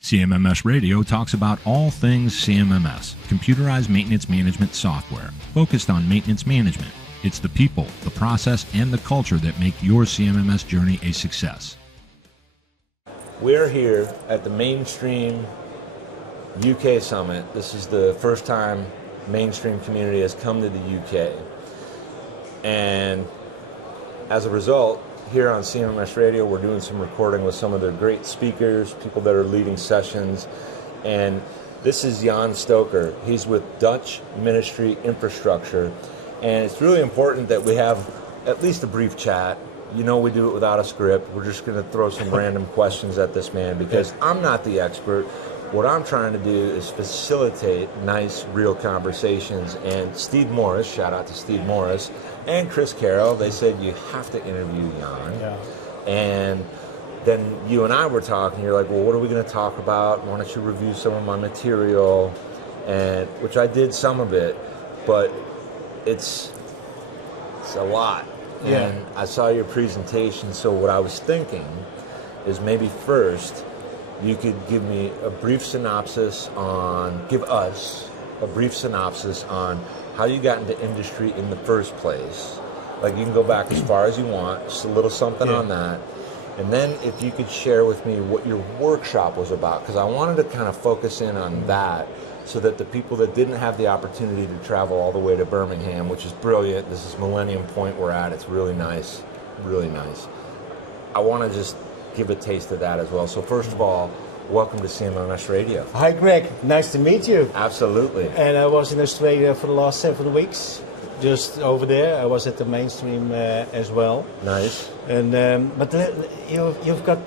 CMMS Radio talks about all things CMMS, computerized maintenance management software, focused on maintenance management. It's the people, the process, and the culture that make your CMMS journey a success. We're here at the Mainstream UK Summit. This is the first time Mainstream community has come to the UK. And as a result, here on CMMS Radio, we're doing some recording with some of the great speakers, people that are leading sessions. And this is Yan Stoker. He's with Dutch Ministry Infrastructure. And it's really important that we have at least a brief chat. You know, we do it without a script. We're just going to throw some random questions at this man because I'm not the expert. What I'm trying to do is facilitate nice, real conversations. And Steve Morris, shout out to Steve Morris, and Chris Carroll, they said you have to interview Yan. Yeah. And then you and I were talking. You're like, well, what are we going to talk about? Why don't you review some of my material? And which I did some of it, but it's a lot. Yeah. And I saw your presentation. So what I was thinking is maybe first, you could give me a brief synopsis on, give us a brief synopsis on how you got into industry in the first place. Like, you can go back as far as you want, just a little something on that. And then if you could share with me what your workshop was about, because I wanted to kind of focus in on that so that the people that didn't have the opportunity to travel all the way to Birmingham, which is brilliant, this is Millennium Point we're at, it's really nice, really nice. I want to just give a taste of that as well. So first of all, welcome to CMMS Radio. Hi Greg, nice to meet you. Absolutely. And I was in Australia for the last 7 weeks, just over there. I was at the Mainstream as well. Nice. And but you've got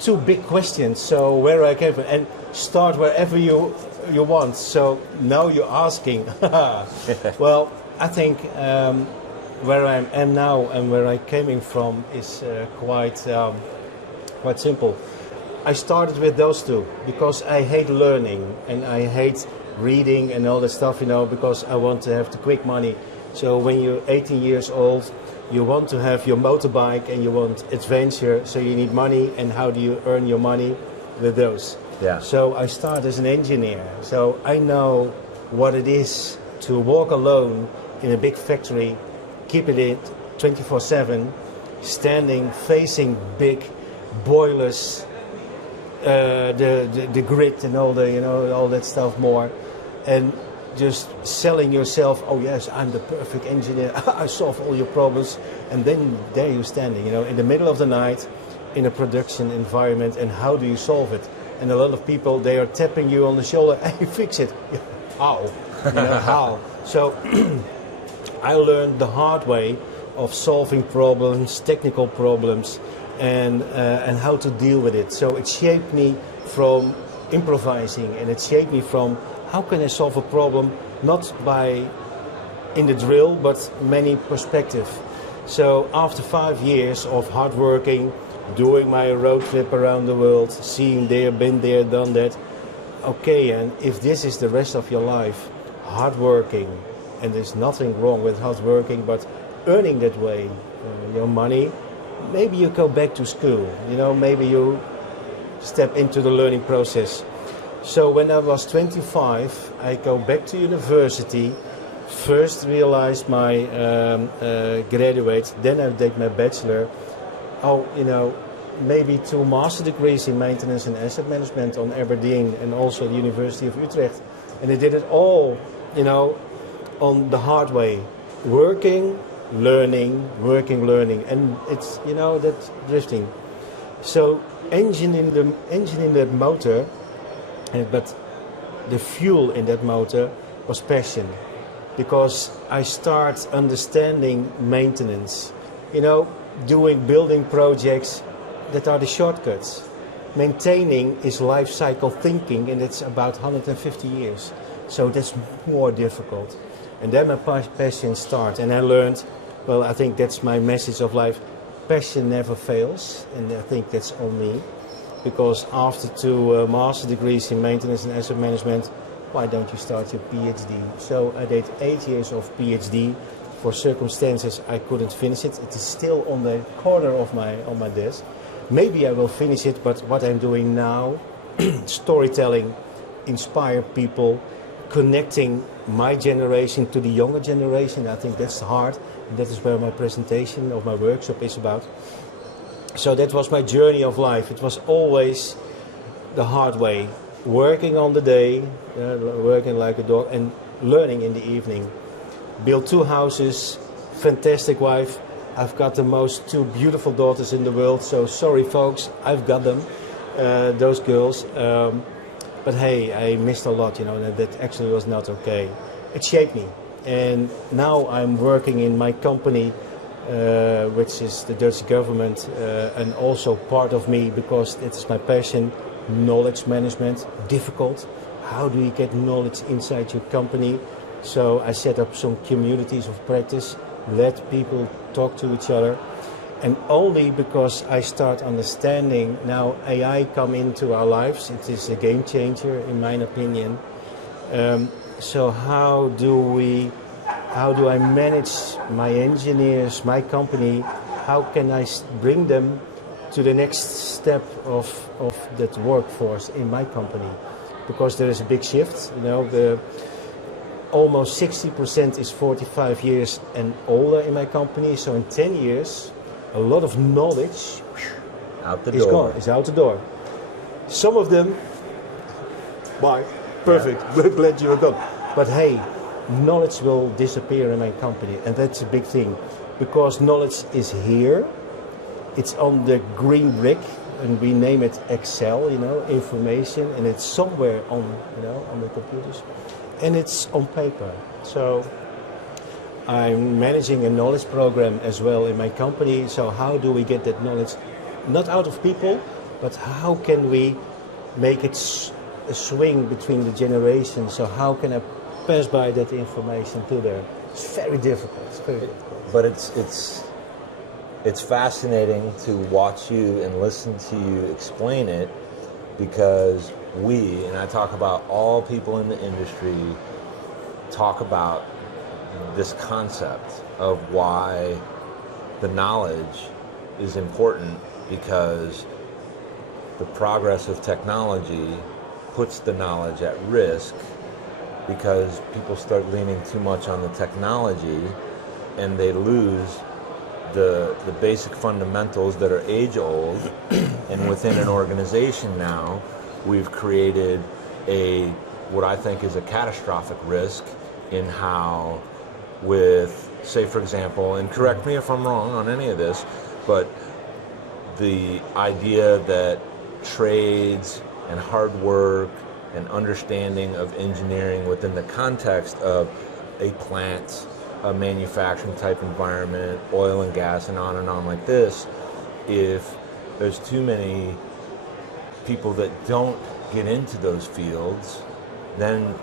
two big questions. So where I came from, and start wherever you want. So now you're asking. Well, I think where I am now and where I came from is quite simple. I started with those two because I hate learning and I hate reading and all that stuff, you know, because I want to have the quick money. So when you're 18 years old, you want to have your motorbike and you want adventure, so you need money. And how do you earn your money? With those. Yeah. So I started as an engineer. So I know what it is to walk alone in a big factory, keeping it 24/7, standing, facing big boilers, the grid and all the, you know, all that stuff more, and just selling yourself. Oh yes, I'm the perfect engineer. I solve all your problems, and then there you're standing, you know, in the middle of the night, in a production environment, and how do you solve it? And a lot of people, they are tapping you on the shoulder. Hey, fix it. How? You know, how? So I learned the hard way of solving problems, technical problems, and how to deal with it. So it shaped me from improvising, and it shaped me from how can I solve a problem, not by in the drill, but many perspectives. So after 5 years of hard working, doing my road trip around the world, seeing there, been there, done that, okay, and if this is the rest of your life, hard working, and there's nothing wrong with hard working, but earning that way your money, maybe you go back to school, you know, maybe you step into the learning process. So when I was 25, I go back to university, first realized my graduate, then I did my bachelor. Oh, you know, maybe 2 master degrees in maintenance and asset management on Aberdeen and also the University of Utrecht. And I did it all, you know, on the hard way, working, learning, working, learning, and it's, you know, that drifting. So engine in that motor, but the fuel in that motor was passion, because I start understanding maintenance, you know, building projects that are the shortcuts. Maintaining is life cycle thinking, and it's about 150 years. So that's more difficult. And then my passion starts, and I learned, well, I think that's my message of life. Passion never fails, and I think that's on me. Because after 2 master degrees in maintenance and asset management, why don't you start your PhD? So I did 8 years of PhD. For circumstances, I couldn't finish it. It is still on the corner of my desk. Maybe I will finish it, but what I'm doing now storytelling, inspire people, connecting my generation to the younger generation. I think that's hard, and that is where my presentation of my workshop is about. So that was my journey of life. It was always the hard way, working on the day, working like a dog, and learning in the evening. Built 2 houses, fantastic wife. I've got the most 2 beautiful daughters in the world, so sorry folks, I've got them, those girls. But hey, I missed a lot, and that actually was not okay. It shaped me. And now I'm working in my company, which is the Dutch government, and also part of me, because it is my passion, knowledge management, difficult. How do you get knowledge inside your company? So I set up some communities of practice, let people talk to each other. And only because I start understanding now AI come into our lives, it is a game changer in my opinion. So how do I manage my engineers, my company? How can I bring them to the next step of that workforce in my company? Because there is a big shift, almost 60% is 45 years and older in my company. So in 10 years, a lot of knowledge is gone, is out the door. Some of them, bye, perfect, we're glad you are gone. But hey, knowledge will disappear in my company, and that's a big thing. Because knowledge is here, it's on the green brick, and we name it Excel, information, and it's somewhere on the computers. And it's on paper. So I'm managing a knowledge program as well in my company. So how do we get that knowledge, not out of people, but how can we make it a swing between the generations? So how can I pass by that information to them? It's very difficult. It's very difficult. But it's fascinating to watch you and listen to you explain it, because we, and I talk about all people in the industry, talk about this concept of why the knowledge is important, because the progress of technology puts the knowledge at risk, because people start leaning too much on the technology and they lose the basic fundamentals that are age old. And within an organization now, we've created what I think is a catastrophic risk in how, with, say for example, and correct me if I'm wrong on any of this, but the idea that trades and hard work and understanding of engineering within the context of a plant, a manufacturing type environment, oil and gas, and on like this, if there's too many people that don't get into those fields, then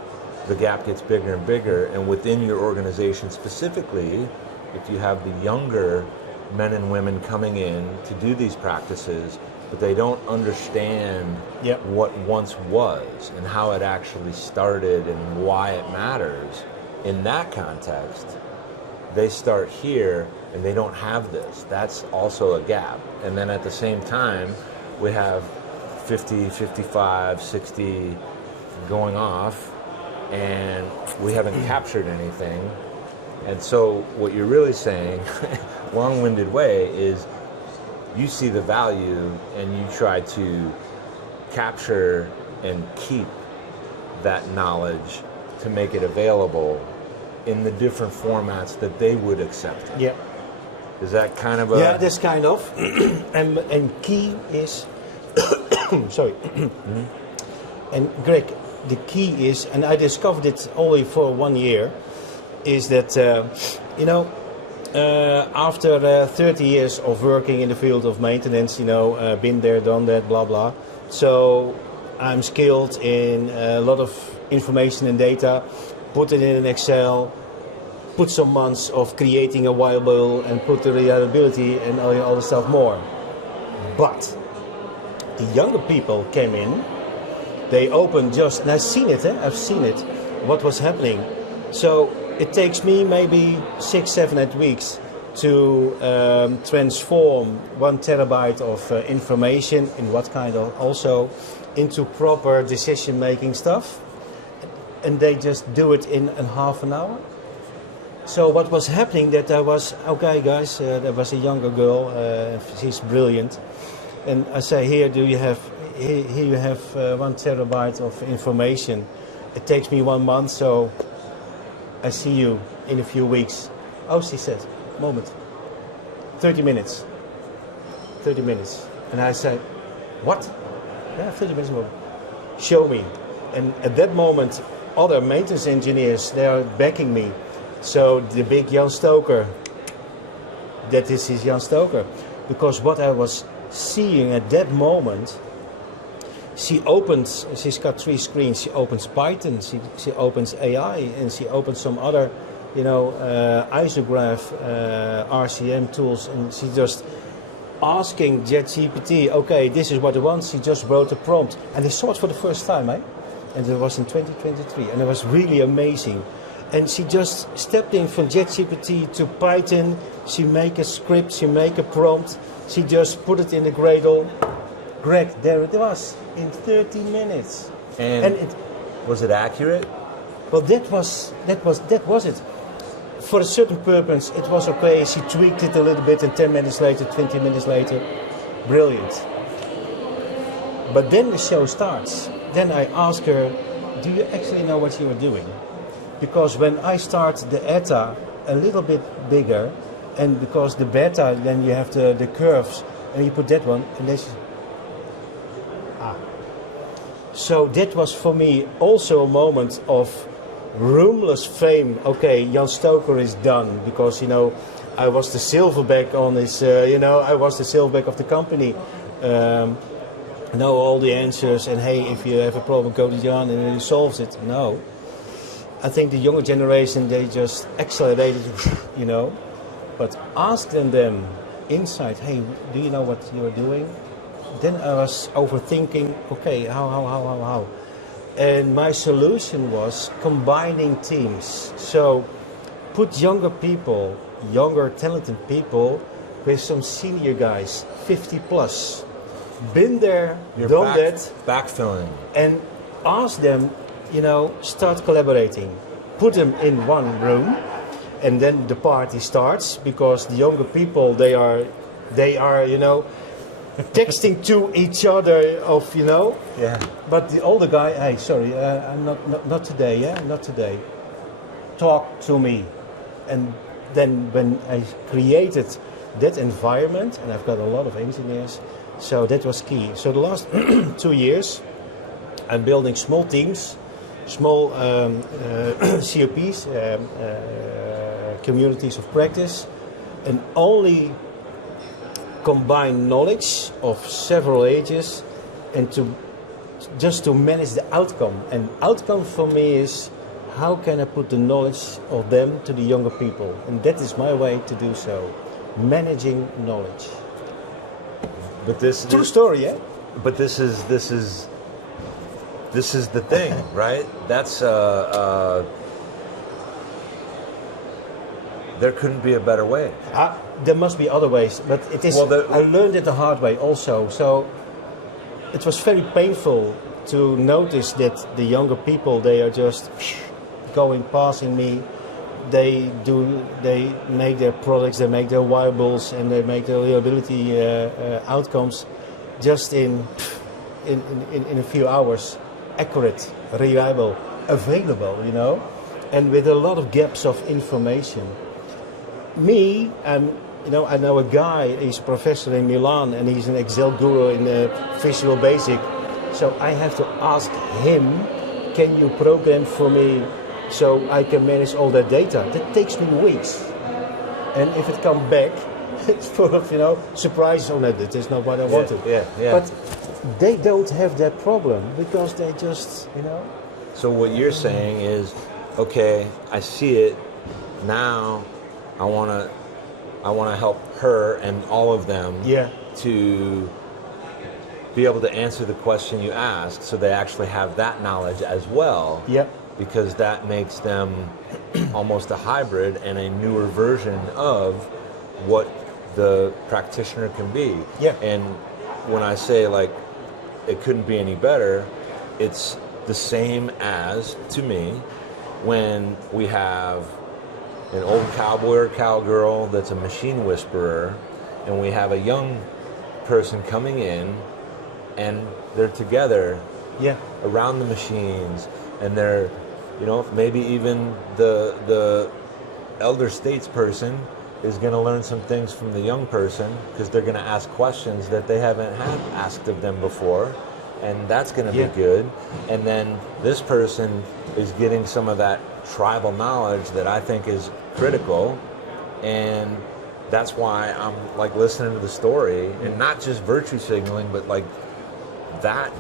the gap gets bigger and bigger. And within your organization specifically, if you have the younger men and women coming in to do these practices, but they don't understand what once was and how it actually started and why it matters in that context, they start here and they don't have this. That's also a gap. And then at the same time, we have 50, 55, 60 going off, and we haven't captured anything. And so what you're really saying, long-winded way, is you see the value and you try to capture and keep that knowledge to make it available in the different formats that they would accept it. Yeah. Is that kind of a... Yeah, that's kind of. and key is... sorry. And Greg, the key is, and I discovered it only for 1 year, is that, after 30 years of working in the field of maintenance, been there, done that, blah, blah. So I'm skilled in a lot of information and data, put it in an Excel, put some months of creating a while and put the reliability and all the stuff more. But the younger people came in, they opened just, and I've seen it, what was happening. So it takes me maybe 6, 7, 8 weeks to transform 1 terabyte of information in what kind of also into proper decision-making stuff, and they just do it in half an hour. So what was happening that there was, okay guys, there was a younger girl, she's brilliant, and I say, here you have 1 terabyte of information. It takes me 1 month, so I see you in a few weeks. Oh, she said, moment, 30 minutes. 30 minutes. And I said, what? Yeah, 30 minutes more. Show me. And at that moment, other maintenance engineers, they are backing me. So the big Yan Stoker, that is his Yan Stoker. Because what I was seeing at that moment, she's got 3 screens. She opens Python, she opens AI, and she opens some other, isograph, RCM tools, and she just asking ChatGPT, okay, this is what I want. She just wrote a prompt, and they saw it for the first time, and it was in 2023, and it was really amazing. And she just stepped in from ChatGPT to Python. She make a script, she make a prompt, she just put it in the Gradle. Greg, there it was in 30 minutes. And was it accurate? Well, that was it. For a certain purpose, it was okay. She tweaked it a little bit, and 10 minutes later, 20 minutes later, brilliant. But then the show starts. Then I ask her, do you actually know what you are doing? Because when I start the ETA a little bit bigger, and because the beta, then you have the curves, and you put that one, and then she, So that was for me also a moment of roomless fame. Okay, Yan Stoker is done, because I was the silverback on his, I was the silverback of the company. Know all the answers, and hey, if you have a problem, go to Jan and he solves it. No. I think the younger generation, they just accelerated it, But ask them inside, hey, do you know what you're doing? Then I was overthinking, okay, how? And my solution was combining teams. So put younger people, younger talented people with some senior guys, 50 plus. Been there, done that. Backfilling. And ask them, start collaborating. Put them in one room, and then the party starts, because the younger people, they are texting to each other Yeah. But the older guy, hey, sorry, I'm not today, not today. Talk to me. And then when I created that environment, and I've got a lot of engineers, so that was key. So the last 2 years, I'm building small teams, small COPs, communities of practice, and only combine knowledge of several ages, and just to manage the outcome. And outcome for me is, how can I put the knowledge of them to the younger people? And that is my way to do so, managing knowledge. But this True story, yeah. But this is the thing, right? That's there couldn't be a better way. There must be other ways, but it is. I learned it the hard way also. So it was very painful to notice that the younger people, they are just passing me. They make their products, they make their wearables, and they make their reliability outcomes just in a few hours, accurate, reliable, available, and with a lot of gaps of information. Me, I know a guy, he's a professor in Milan, and he's an Excel guru in Visual Basic. So I have to ask him, can you program for me so I can manage all that data? That takes me weeks. And if it comes back, it's full of, surprises on it. That is not what I wanted. Yeah. But they don't have that problem, because they just, So what you're saying is, okay, I see it now. I want to help her and all of them to be able to answer the question you asked, so they actually have that knowledge as well. Yeah. Because that makes them almost a hybrid and a newer version of what the practitioner can be. Yeah. And when I say like it couldn't be any better, it's the same as, to me, when we have an old cowboy or cowgirl that's a machine whisperer, and we have a young person coming in, and they're together around the machines, and they're, you know, maybe even the elder statesperson is going to learn some things from the young person because they're going to ask questions that they haven't had asked of them before, and that's going to be good. And then this person is getting some of that tribal knowledge that I think is critical, and that's why I'm like listening to the story, and not just virtue signaling, but like that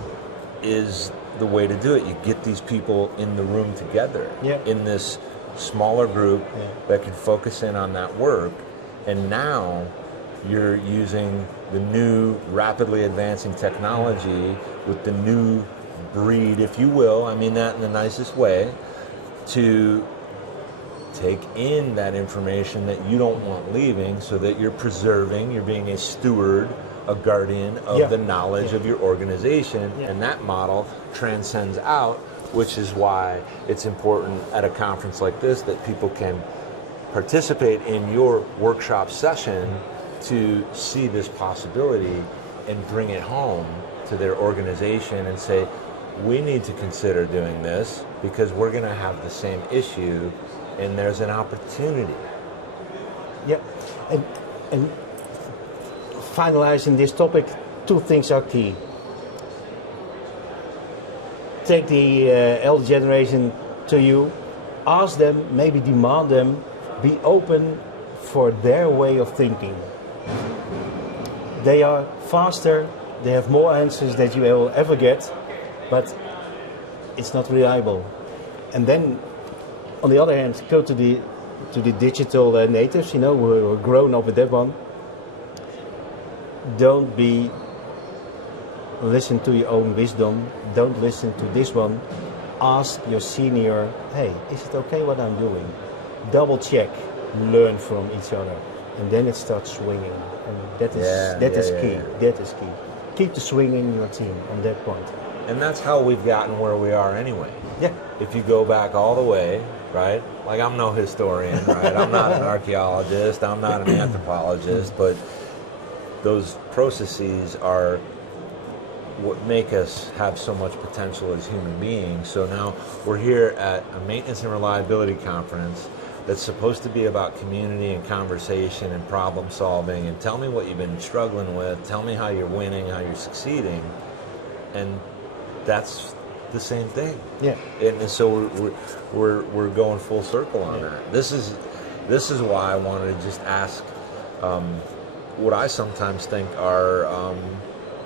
is the way to do it. You get these people in the room together in this smaller group that can focus in on that work, and now you're using the new rapidly advancing technology with the new breed, if you will, I mean that in the nicest way, to take in that information that you don't want leaving, so that you're preserving, you're being a steward, a guardian of the knowledge of your organization, and that model transcends out, which is why it's important at a conference like this that people can participate in your workshop session to see this possibility and bring it home to their organization and say, we need to consider doing this because we're going to have the same issue, and there's an opportunity. Yeah, and finalizing this topic, two things are key. Take the elder generation to you, ask them, maybe demand them, be open for their way of thinking. They are faster, they have more answers that you will ever get, but it's not reliable. And then, on the other hand, go to the digital natives, you know, who are grown up with that one. Don't listen to your own wisdom. Don't listen to this one. Ask your senior, hey, is it okay what I'm doing? Double check, learn from each other, and then it starts swinging. And that is key. That is key. Keep the swing in your team on that point. And that's how we've gotten where we are anyway. Yeah. If you go back all the way, right? Like, I'm no historian, right? I'm not an archaeologist. I'm not an anthropologist, but those processes are what make us have so much potential as human beings. So now we're here at a maintenance and reliability conference that's supposed to be about community and conversation and problem solving, and tell me what you've been struggling with, tell me how you're winning, how you're succeeding, and that's the same thing. Yeah. And so we're going full circle on that. This is why I wanted to just ask what I sometimes think are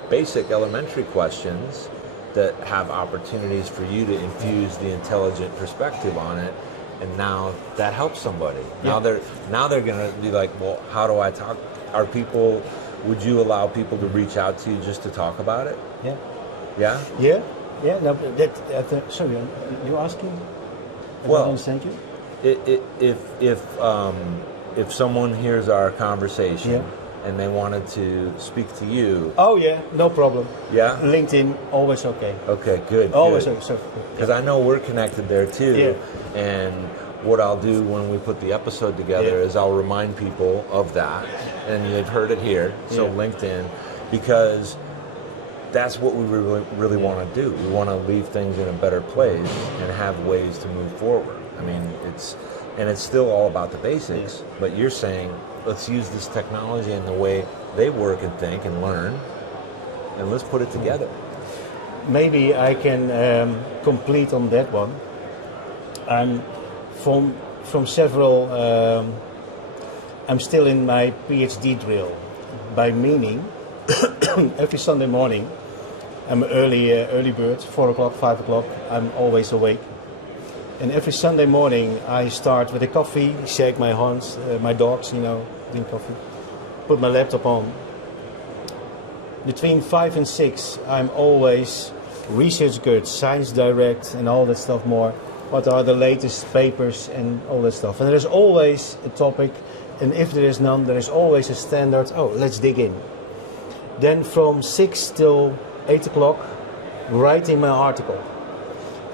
basic elementary questions that have opportunities for you to infuse the intelligent perspective on it, and now that helps somebody. Now they're going to be like, well, how do I talk? Would you allow people to reach out to you just to talk about it? Yeah. Yeah? Yeah. Yeah. No, sorry, you're asking? Well, understand you? If someone hears our conversation and they wanted to speak to you. Oh yeah, no problem. Yeah? LinkedIn, always okay. Okay, good. Always good. okay. Because I know we're connected there too. Yeah. And what I'll do when we put the episode together is I'll remind people of that. And they've heard it here, so LinkedIn, because that's what we really want to do. We want to leave things in a better place and have ways to move forward. I mean, it's still all about the basics, but you're saying, let's use this technology and the way they work and think and learn, and let's put it together. Maybe I can complete on that one. I'm from several. I'm still in my PhD drill, by meaning every Sunday morning I'm an early bird, 4 o'clock, 5 o'clock. I'm always awake. And every Sunday morning I start with a coffee, shake my hands, my dogs, drink coffee, put my laptop on. Between 5 and 6 I'm always research good, Science Direct and all that stuff more. What are the latest papers and all that stuff. And there's always a topic And if there is none, there is always a standard, oh, let's dig in. Then from 6 till 8 o'clock, writing my article.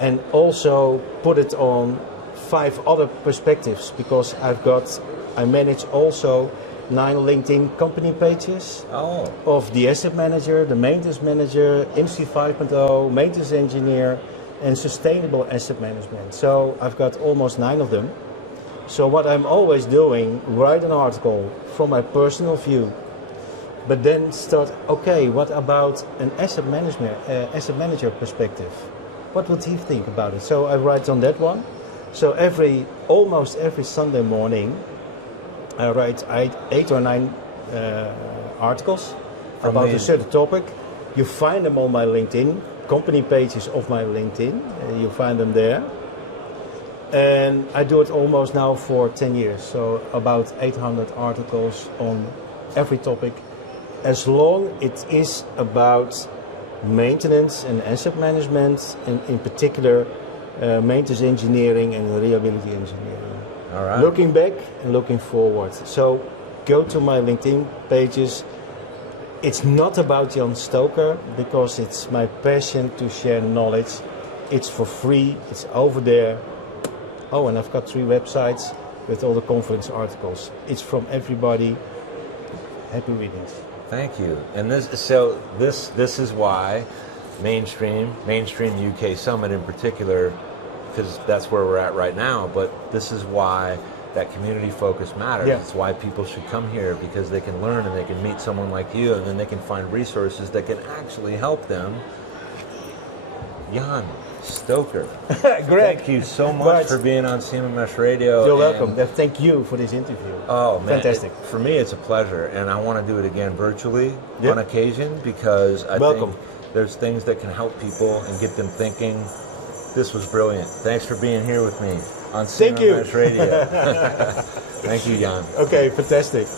And also put it on 5 other perspectives, because I manage also 9 LinkedIn company pages of the asset manager, the maintenance manager, Industry 5.0, maintenance engineer, and sustainable asset management. So I've got almost 9 of them. So what I'm always doing, write an article from my personal view, but then start, okay, what about an asset manager perspective? What would he think about it? So I write on that one. So almost every Sunday morning, I write 8 or 9 articles about a certain topic. You find them on my LinkedIn, company pages of my LinkedIn. You find them there. And I do it almost now for 10 years. So about 800 articles on every topic, as long it is about maintenance and asset management, and in particular maintenance engineering and reliability engineering. All right. Looking back and looking forward. So go to my LinkedIn pages. It's not about Yan Stoker, because it's my passion to share knowledge. It's for free, it's over there. Oh, and I've got 3 websites with all the conference articles. It's from everybody. Happy readings. Thank you. And this is why Mainstream UK Summit in particular, because that's where we're at right now, but this is why that community focus matters. Yeah. It's why people should come here, because they can learn and they can meet someone like you, and then they can find resources that can actually help them. Yan Stoker. Greg, thank you so much for being on CMMS Radio. You're welcome. Thank you for this interview. Oh, man. Fantastic. For me, it's a pleasure, and I want to do it again virtually on occasion, because I think there's things that can help people and get them thinking. This was brilliant. Thanks for being here with me on CMMS Radio. Thank you, Yan. Okay, fantastic.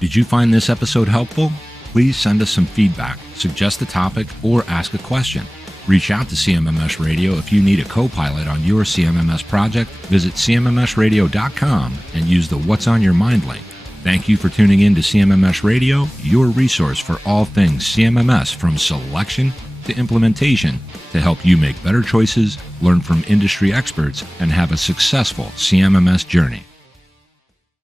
Did you find this episode helpful? Please send us some feedback, suggest a topic, or ask a question. Reach out to CMMS Radio if you need a co-pilot on your CMMS project. Visit CMMSradio.com and use the What's on Your Mind link. Thank you for tuning in to CMMS Radio, your resource for all things CMMS, from selection to implementation, to help you make better choices, learn from industry experts, and have a successful CMMS journey.